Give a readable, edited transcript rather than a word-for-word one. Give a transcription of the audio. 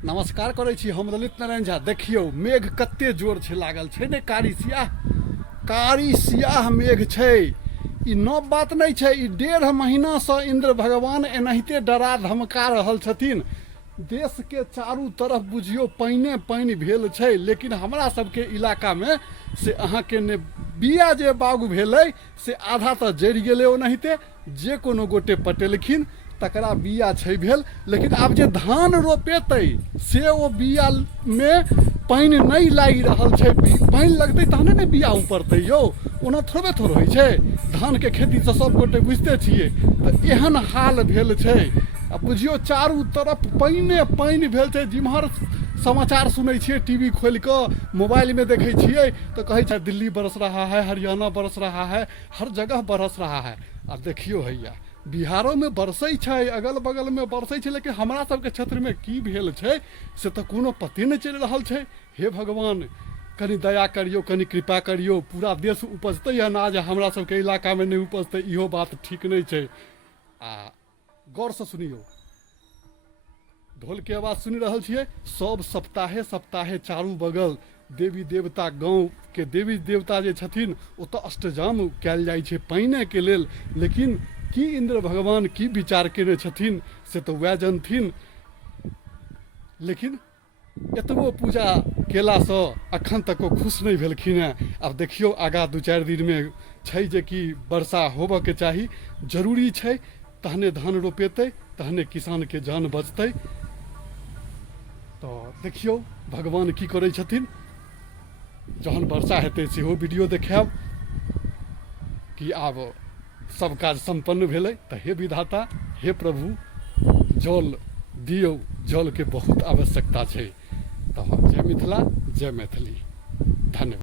नमस्कार करै छी हम ललित नारायण झा। देखियो मेघ कते जोर छै लागल छै ने, कारी सियाह मेघ छै। ई नव बात नहीं छै, ई 1.5 महीना से इंद्र भगवान एनाहिते डरा धमका रहल छथिन। देश के चारू तरफ बुझियो पाइने पानि भेल छै, लेकिन हमरा सबके इलाका में से अहाँ के ने बिया जे बाग भेलै से आधा तो जरि गेलै ओनाहिते। जे कोनो गोटे पटेलखिन तकरा बिया छै भेल, लेकिन आब जे धान रोपेतै से ओ बिया में पानि नहीं लागि रहल छै। पानि लगतै तहने ने बिया उपरतै यौ, ओना थोड़े होइ छै। धान के खेती से सब गोटे बुझते छियै। तो एहन हाल भेल छै, आ बुझियो चारू तरफ पाइने पानि भेल छै। जिम्हर समाचार सुनै छियै टीवी खोल कऽ, मोबाइल में देखै छियै तो कहै छै दिल्ली बरस रहा है, हरियाणा बरस रहा है, हर जगह बरस रहा है। आ देखियो हैया बिहारो में बरसै छै, अगल बगल में बरसै छै, लेकिन हमरा सबके क्षेत्र में की भेल छै से तो कोनो पते नहीं चलि रहल छै। हे भगवान कनि दया करियो, कनि कृपा करियो। पूरा देश उपजतै अनाज, हमरा सबके इलाका में नहीं उपजतै, इहो बात ठीक नहीं छै। आ गौर से सुनियो, ढोल के आवाज सुनि रहल छियै। सब सप्ताहे सप्ताहे चारू बगल देवी देवता, गाँव के देवी देवता जे छथिन ओतऽ अष्टजाम कयल जाइ छै पाइने के लेल। लेकिन की इंद्र भगवान की विचार केने छथिन से तो वह जानथिन। लेकिन एतबो पूजा केलासँ अखन तक ओ खुश नहीं भेलखिन हैं। आब देखियो आगा 2-4 दिन में छै जे कि वर्षा होबऽ के चाही, जरूरी छै। तहने धान रोपेतै, तहने किसान के जान बचतै। तो देखियो भगवान की करै छथिन। जहन वर्षा हेतै सेहो वीडियो देखायब कि आब सब काज संपन्न भेलै। तो हे विधाता, हे प्रभु, जल दियौ, जल के बहुत आवश्यकता छै। तो जय मिथिला, जय मैथिली, धन्यवाद।